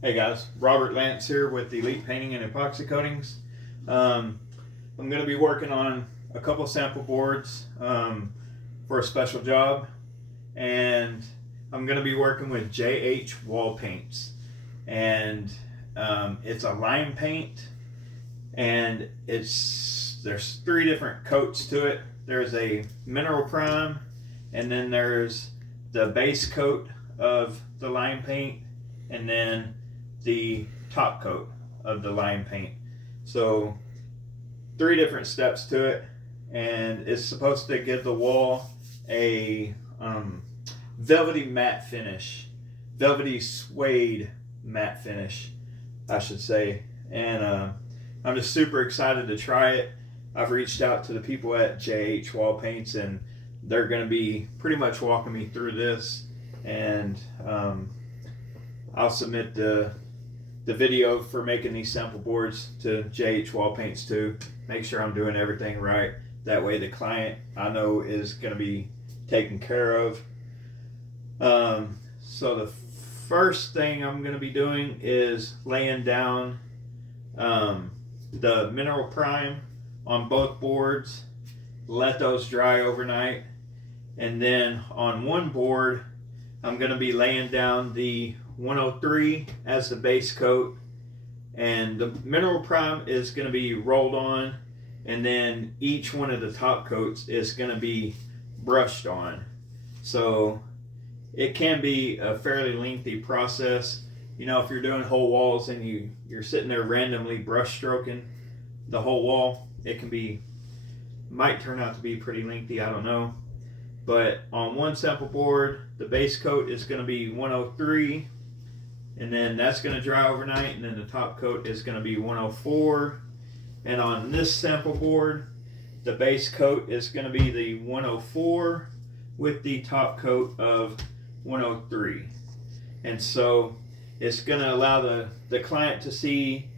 Hey guys, Robert Lance here with Elite Painting and Epoxy Coatings. I'm going to be working on a couple sample boards for a special job, and I'm going to be working with JH wall paints, and it's a lime paint, and there's three different coats to it. There's a mineral prime, and then there's the base coat of the lime paint, and then the top coat of the lime paint. So three different steps to it, and it's supposed to give the wall a velvety matte finish, velvety suede matte finish, I should say. And I'm just super excited to try it. I've reached out to the people at JH Wall Paints, and they're going to be pretty much walking me through this, and I'll submit the video for making these sample boards to JH Wall Paints too. Make sure I'm doing everything right. That way the client, I know, is going to be taken care of. So the first thing I'm going to be doing is laying down the mineral prime on both boards. Let those dry overnight. And then on one board, I'm going to be laying down the 103 as the base coat, and the mineral prime is going to be rolled on, and then each one of the top coats is going to be brushed on. So it can be a fairly lengthy process. You know, if you're doing whole walls and you're sitting there randomly brush stroking the whole wall, it might turn out to be pretty lengthy, I don't know. But on one sample board, the base coat is going to be 103, and then that's going to dry overnight, and then the top coat is going to be 104. And on this sample board, the base coat is going to be the 104 with the top coat of 103. And so it's going to allow the client to see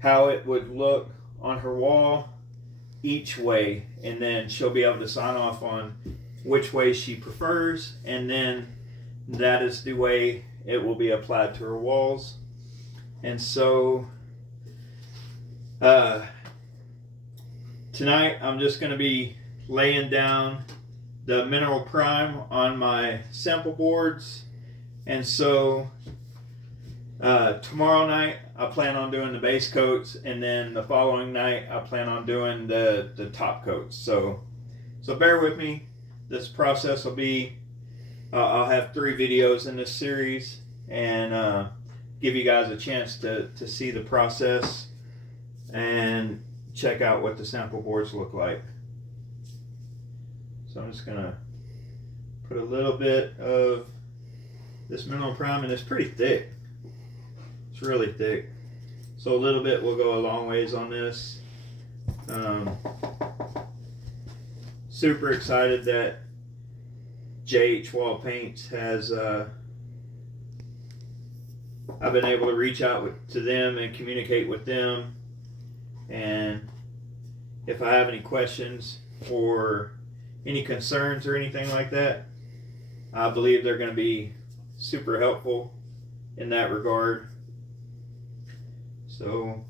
how it would look on her wall each way, and then she'll be able to sign off on which way she prefers, and then that is the way it will be applied to her walls. And so tonight I'm just going to be laying down the mineral prime on my sample boards, and so tomorrow night I plan on doing the base coats, and then the following night I plan on doing the top coats. So bear with me. This process will be, I'll have 3 videos in this series, and give you guys a chance to see the process and check out what the sample boards look like. So I'm just going to put a little bit of this mineral prime, and it's pretty thick. It's really thick. So a little bit will go a long ways on this. Super excited that JH Wall Paints has I've been able to reach out to them and communicate with them, and if I have any questions or any concerns or anything like that, I believe they're going to be super helpful in that regard. So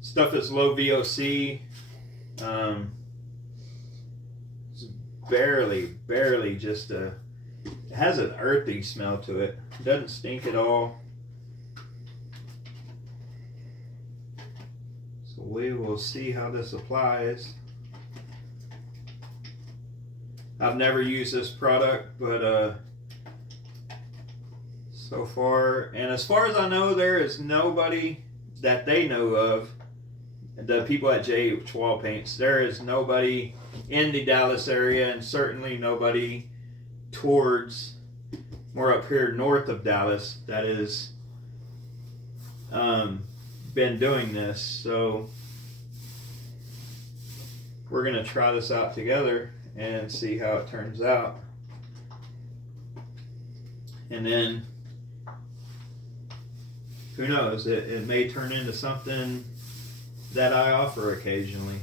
stuff is low VOC. It's barely just it has an earthy smell to it. It doesn't stink at all. So we will see how this applies. I've never used this product, but so far, and as far as I know, there is nobody that they know of, the people at JH Wall Paints, there is nobody in the Dallas area, and certainly nobody towards more up here north of Dallas that is been doing this. So we're gonna try this out together and see how it turns out. And then, who knows, it may turn into something that I offer occasionally.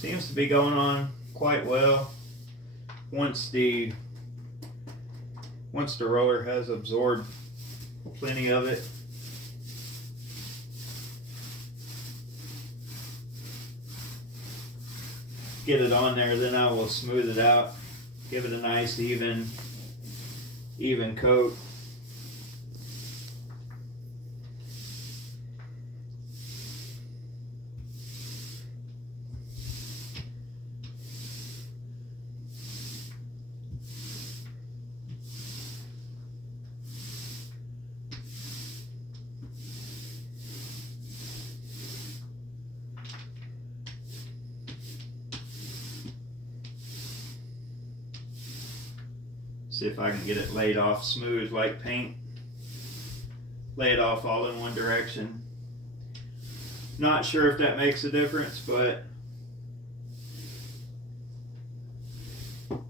Seems to be going on quite well. Once the roller has absorbed plenty of it, get it on there, then I will smooth it out, give it a nice even coat. See if I can get it laid off smooth like paint. Lay it off all in one direction. Not sure if that makes a difference, but I'm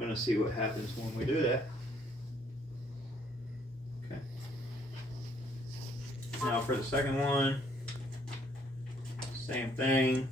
gonna see what happens when we do that. Okay. Now for the second one, same thing.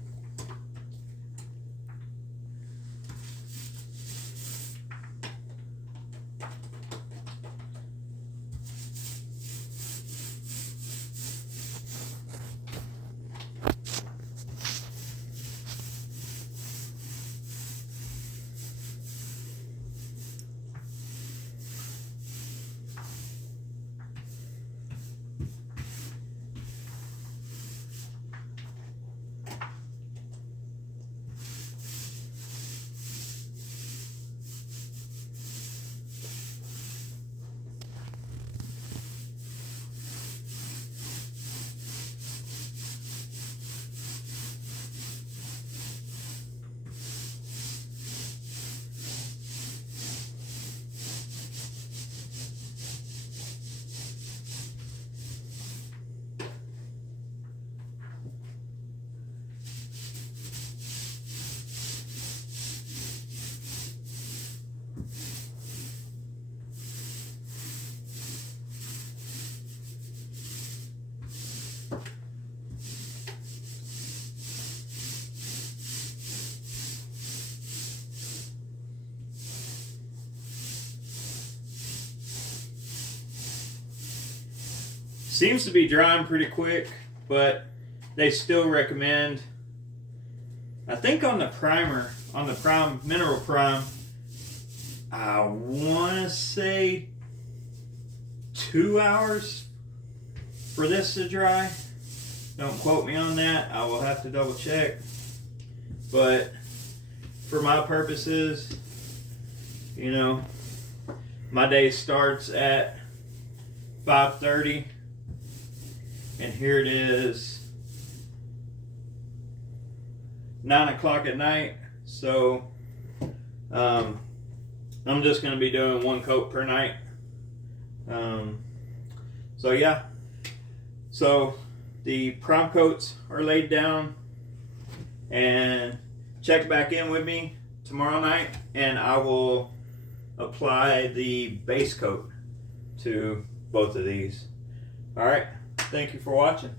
Seems to be drying pretty quick, but they still recommend, I think on the primer, on the prime, mineral prime, I want to say 2 hours for this to dry. Don't quote me on that. I will have to double check. But for my purposes, you know, my day starts at 5:30. And here it is 9 o'clock at night. So I'm just going to be doing one coat per night. So yeah. So the prime coats are laid down, and check back in with me tomorrow night and I will apply the base coat to both of these. All right. Thank you for watching.